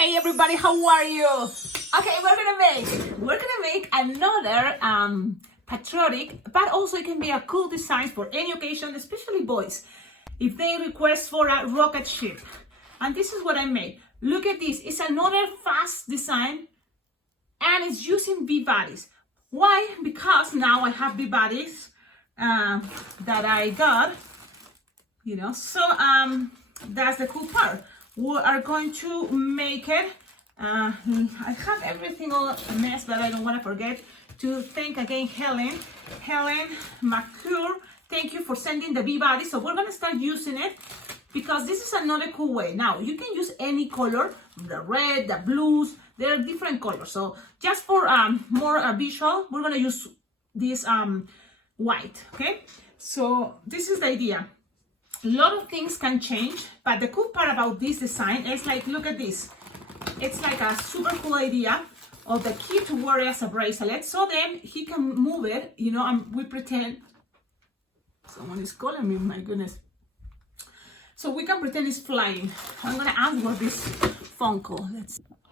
Hey everybody, how are you? Okay, we're gonna make another patriotic, but also it can be a cool design for any occasion, especially boys, if they request for a rocket ship. And this is what I made. Look at this. It's another fast design, and it's using V-bodies. Why? Because now I have V-bodies that I got. So that's the cool part. We are going to make it. I have everything all a mess, but I don't want to forget to thank again Helen McClure. Thank you for sending the V-body. So we're gonna start using it because this is another cool way. Now you can use any color, the red, the blues. There are different colors. So just for more visual, we're gonna use this white. Okay. So this is the idea. A lot of things can change, but the cool part about this design is like, look at this. It's like a super cool idea of the kid to wear it as a bracelet. So then he can move it, and we pretend someone is calling me, my goodness. So we can pretend it's flying. I'm gonna answer this phone call.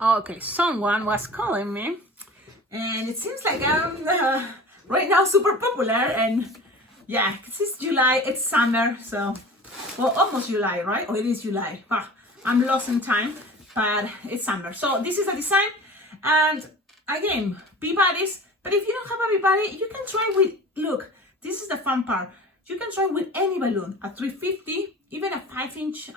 Okay, someone was calling me, and it seems like I'm right now super popular. And yeah, it's July, it's summer, so. Well, almost July, right? Oh, it is July. I'm lost in time, but it's summer. So this is a design, and again, V-bodies. But if you don't have a V-body, you can try with, look, this is the fun part. You can try with any balloon, a 350, even a 5-inch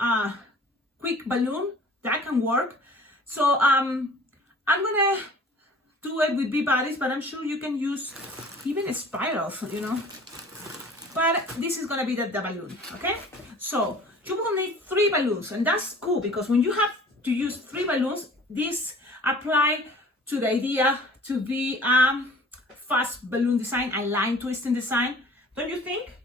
quick balloon, that can work. So I'm gonna do it with V-bodies, but I'm sure you can use even spirals, But this is gonna be the balloon, okay? So you will need 3 balloons, and that's cool because when you have to use 3 balloons, this apply to the idea to be fast balloon design, a line twisting design, don't you think?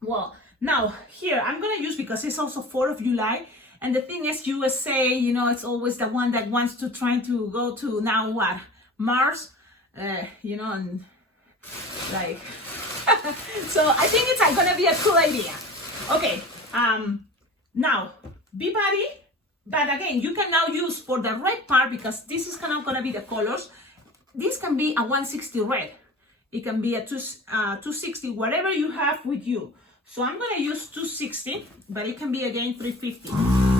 Well, now here I'm gonna use, because it's also 4th of July, and the thing is USA, it's always the one that wants to try to go to now what? Mars, and like. So I think it's gonna be a cool idea. Okay, now V-body, but again, you can now use for the red part, because this is kind of gonna be the colors. This can be a 160 red. It can be a 260, whatever you have with you. So I'm gonna use 260, but it can be again 350.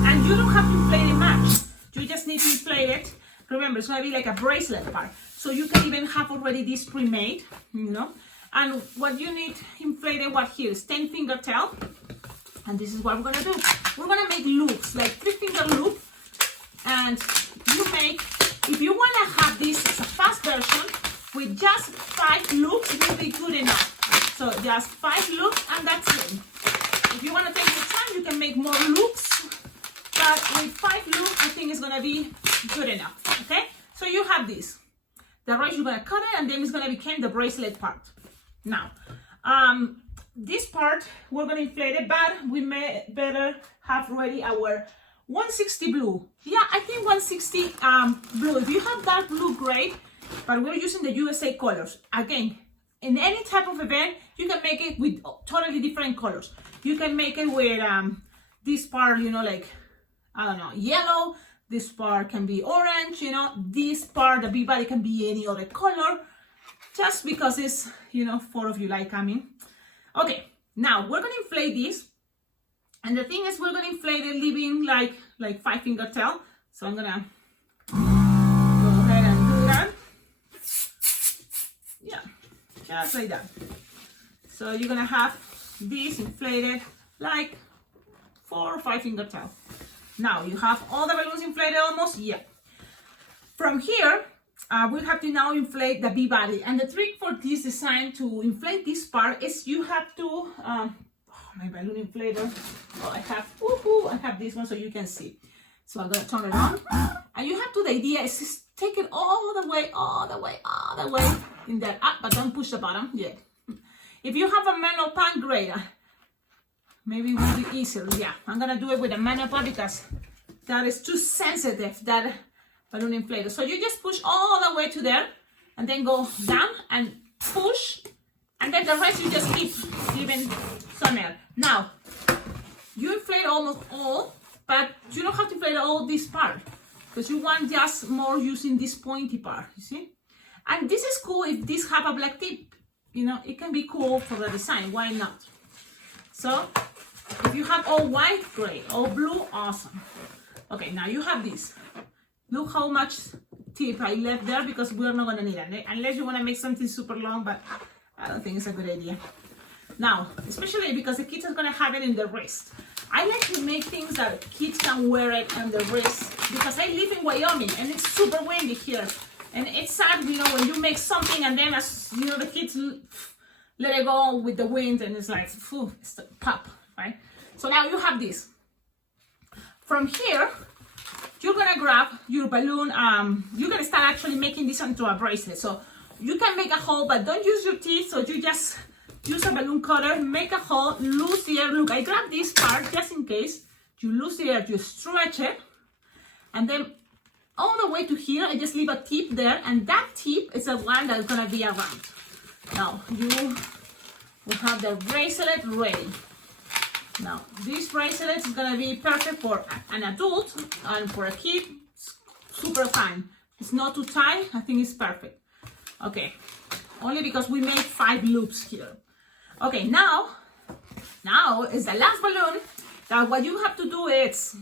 And you don't have to inflate it much. You just need to inflate it. Remember, it's gonna be like a bracelet part. So you can even have already this pre-made, And what you need inflated, what here is 10 finger tail. And this is what we're gonna do. We're gonna make loops, like 3-finger loop. And you make, if you wanna have this as a fast version, with just 5 loops, it will be good enough. So just 5 loops, and that's it. If you wanna take your time, you can make more loops. But with 5 loops, I think it's gonna be good enough, okay? So you have this. The rest you're gonna cut it, and then it's gonna become the bracelet part. Now, this part, we're gonna inflate it, but we may better have ready our 160 blue. Yeah, I think 160 blue. If you have dark blue, great, but we're using the USA colors. Again, in any type of event, you can make it with totally different colors. You can make it with this part, like, I don't know, yellow. This part can be orange, This part, the V-body, can be any other color. Just because it's, 4th of July coming. Okay, now we're gonna inflate this. And the thing is, we're gonna inflate it leaving like 5-finger tail. So I'm gonna go ahead and do that. Yeah, just like that. So you're gonna have this inflated like 4 or 5-finger tail. Now you have all the balloons inflated almost, yeah. From here, we have to now inflate the V-body. And the trick for this design to inflate this part is you have to, my balloon inflator. Oh, I have this one so you can see. So I'm gonna turn it on. And you have to, the idea is just take it all the way in that up, but don't push the bottom yet. If you have a manual pan, great. Maybe it will be easier, yeah. I'm gonna do it with a manual pan because that is too sensitive, that balloon inflator. So you just push all the way to there, and then go down and push, and then the rest you just keep giving some air. Now, you inflate almost all, but you don't have to inflate all this part. because you want just more using this pointy part, you see? And this is cool if this have a black tip, you know, it can be cool for the design, why not? So, if you have all white, great, all blue, awesome. Okay, now you have this. Look how much tip I left there because we're not gonna need it, unless you wanna make something super long, but I don't think it's a good idea. Now, especially because the kids are gonna have it in the wrist. I like to make things that kids can wear it on the wrist because I live in Wyoming and it's super windy here. And it's sad, you know, when you make something and then as you know the kids let it go with the wind and it's like, phew, it's the pop, right? So now you have this. From here, you're gonna grab your balloon. You're gonna start actually making this into a bracelet. So you can make a hole, but don't use your teeth. So you just use a balloon cutter, make a hole, lose the air. Look, I grabbed this part just in case. You lose the air, you stretch it, and then all the way to here, I just leave a tip there, and that tip is the one that's gonna be around. Now, you will have the bracelet ready. Now, this bracelet is gonna be perfect for an adult and for a kid, super fine. It's not too tight, I think it's perfect. Okay, only because we made 5 loops here. Okay, now is the last balloon. That what you have to do is,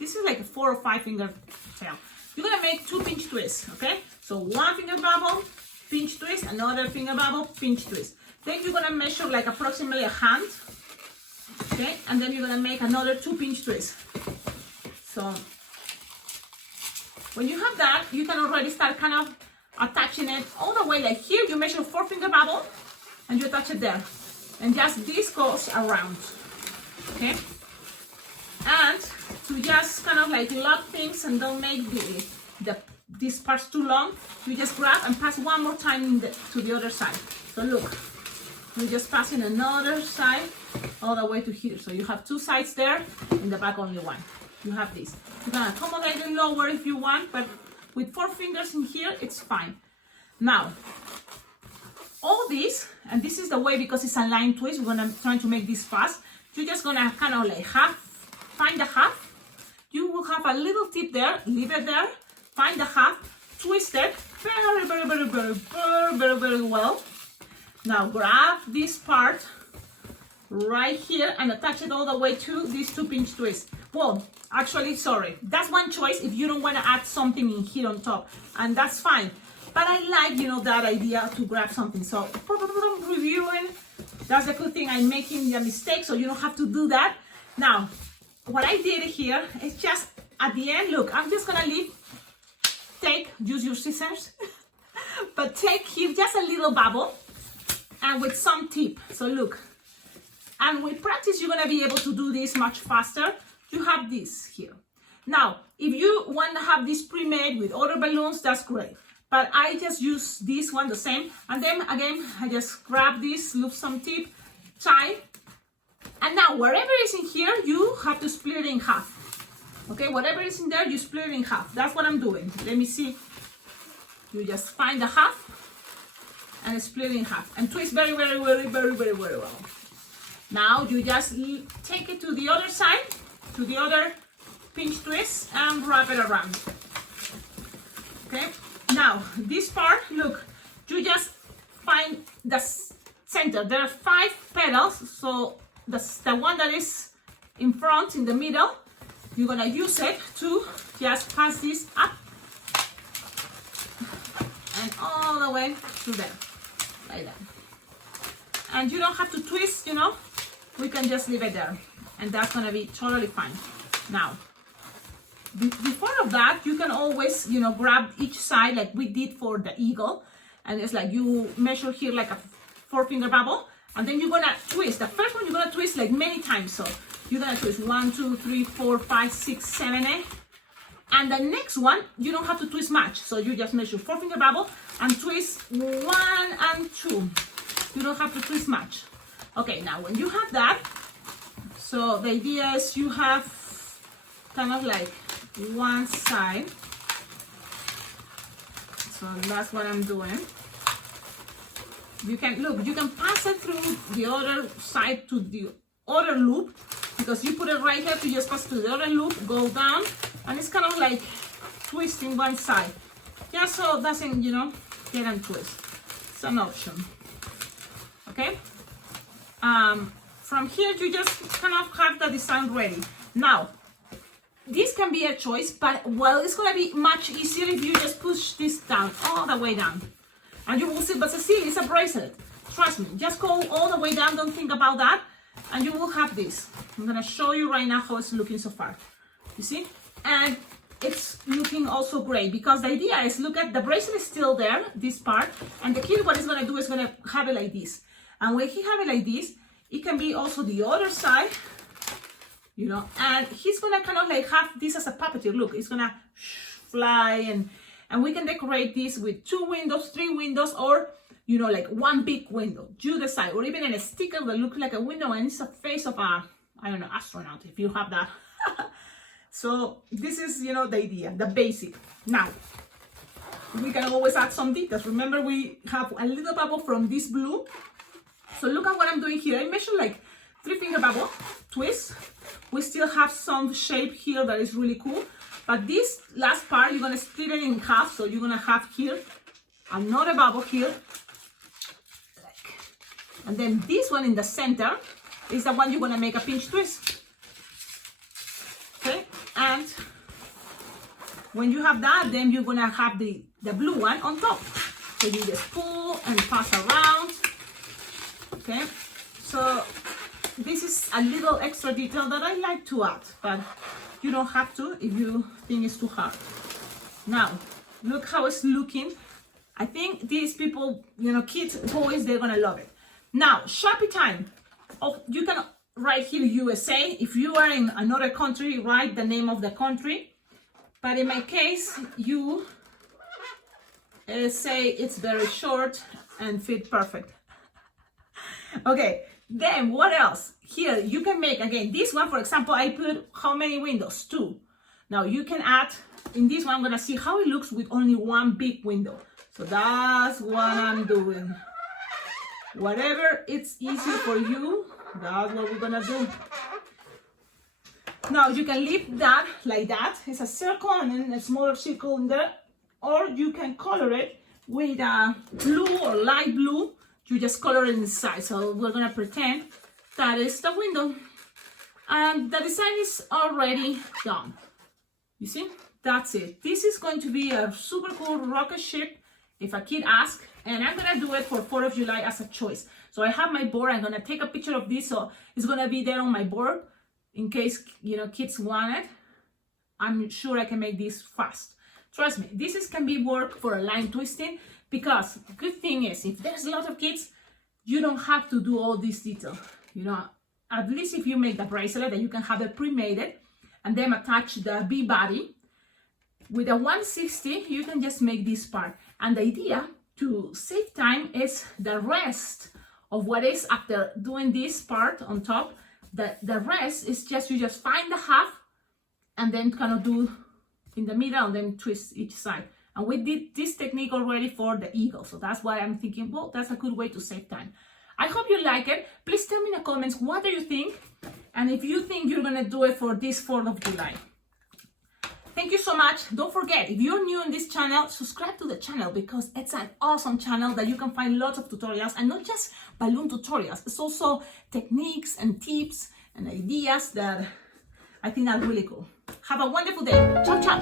this is like a 4 or 5 finger tail. You're gonna make 2 pinch twists, okay? So 1 finger bubble, pinch twist, another finger bubble, pinch twist. Then you're gonna measure like approximately a hand, okay? And then you're gonna make another 2 pinch twists. So when you have that, you can already start kind of attaching it all the way. Like here, you measure 4 finger bubble and you attach it there. And just this goes around, okay? And to just kind of like lock things and don't make these parts too long, you just grab and pass one more time to the other side. So look, you just pass in another side all the way to here. So you have 2 sides there, in the back only 1. You have this. You can accommodate it lower if you want, but with 4 fingers in here, it's fine. Now, all this, and this is the way because it's a line twist, we're gonna try to make this fast. You're just gonna kind of like find the half. You will have a little tip there, leave it there, find the half, twist it very well. Now grab this part right here and attach it all the way to these 2 pinch twists. Well, actually, sorry, that's one choice if you don't want to add something in here on top, and that's fine. But I like, you know, that idea to grab something. So reviewing, that's a good thing. I'm making the mistake, so you don't have to do that. Now, what I did here is just at the end, look, I'm just gonna use your scissors, but take here just a little bubble and with some tip. So look, and with practice, you're gonna be able to do this much faster. You have this here. Now, if you want to have this pre-made with other balloons, that's great. But I just use this one the same. And then again, I just grab this, loop some tip, tie. And now wherever is in here, you have to split it in half. Okay, whatever is in there, you split it in half. That's what I'm doing. Let me see. You just find the half and split it in half. And twist very well. Now you just take it to the other side, to the other pinch twist, and wrap it around. Okay, now this part, look, you just find the center. There are 5 petals, so the one that is in front, in the middle, you're gonna use it to just pass this up and all the way to there, like that. And you don't have to twist, you know, we can just leave it there, and that's gonna be totally fine. Now, before of that, you can always, you know, grab each side like we did for the eagle, and it's like you measure here like a 4 finger bubble, and then you're gonna twist. The first one you're gonna twist like many times, so you're gonna twist 1, 2, 3, 4, 5, 6, 7, 8, and the next one you don't have to twist much, so you just measure 4 finger bubble and twist 1 and 2. You don't have to twist much. Okay, now when you have that, so the idea is you have kind of like one side, so that's what I'm doing. You can look, you can pass it through the other side to the other loop, because you put it right here to just pass to the other loop, go down, and it's kind of like twisting one side, just so it doesn't, you know, get untwist. It's an option. Okay. From here, you just kind of have the design ready. Now, this can be a choice, but well, it's gonna be much easier if you just push this down, all the way down. And you will see, but Cecilia, it's a bracelet. Trust me, just go all the way down, don't think about that, and you will have this. I'm gonna show you right now how it's looking so far. You see? And it's looking also great, because the idea is, look at the bracelet is still there, this part, and the kid, what he's gonna do is gonna have it like this. And when he have it like this, it can be also the other side, you know, and he's gonna kind of like have this as a puppeteer. Look, it's gonna fly, and we can decorate this with 2 windows, 3 windows, or, you know, like one big window. You decide, or even in a sticker that looks like a window and it's a face of a, I don't know, astronaut, if you have that. So this is, you know, the idea, the basic. Now, we can always add some details. Remember, we have a little bubble from this blue. So look at what I'm doing here. I measured like 3-finger bubble, twist. We still have some shape here that is really cool. But this last part, you're gonna split it in half. So you're gonna have here another bubble here. And then this one in the center is the one you're gonna make a pinch twist. Okay, and when you have that, then you're gonna have the blue one on top. So you just pull and pass around. Okay, so this is a little extra detail that I like to add, but you don't have to if you think it's too hard. Now, look how it's looking. I think these people, you know, kids, boys, they're gonna love it. Now, Sharpie time. Oh, you can write here USA. If you are in another country, write the name of the country. But in my case, you say it's very short and fit perfect. Okay, then what else? Here, you can make, again, this one, for example, I put how many windows? 2. Now, you can add, in this one, I'm gonna see how it looks with only one big window. So that's what I'm doing. Whatever it's easy for you, that's what we're gonna do. Now you can leave that like that. It's a circle and then a smaller circle in there. Or you can color it with a blue or light blue. You just color it inside. So we're gonna pretend that is the window. And the design is already done. You see? That's it. This is going to be a super cool rocket ship if a kid asks. And I'm gonna do it for 4th of July as a choice. So I have my board. I'm gonna take a picture of this, so it's gonna be there on my board in case, you know, kids want it. I'm sure I can make this fast. Trust me, this can be work for a line twisting, because the good thing is, if there's a lot of kids, you don't have to do all this detail. You know, at least if you make the bracelet, that you can have it pre-made and then attach the B body. With a 160, you can just make this part. And the idea to save time is the rest of what is after doing this part on top. The rest is just, you just find the half and then kind of do in the middle and then twist each side. And we did this technique already for the eagle. So that's why I'm thinking, well, that's a good way to save time. I hope you like it. Please tell me in the comments, what do you think? And if you think you're gonna do it for this 4th of July. Thank you so much. Don't forget, if you're new in this channel, subscribe to the channel, because it's an awesome channel that you can find lots of tutorials, and not just balloon tutorials. It's also techniques and tips and ideas that I think are really cool. Have a wonderful day. Ciao, ciao.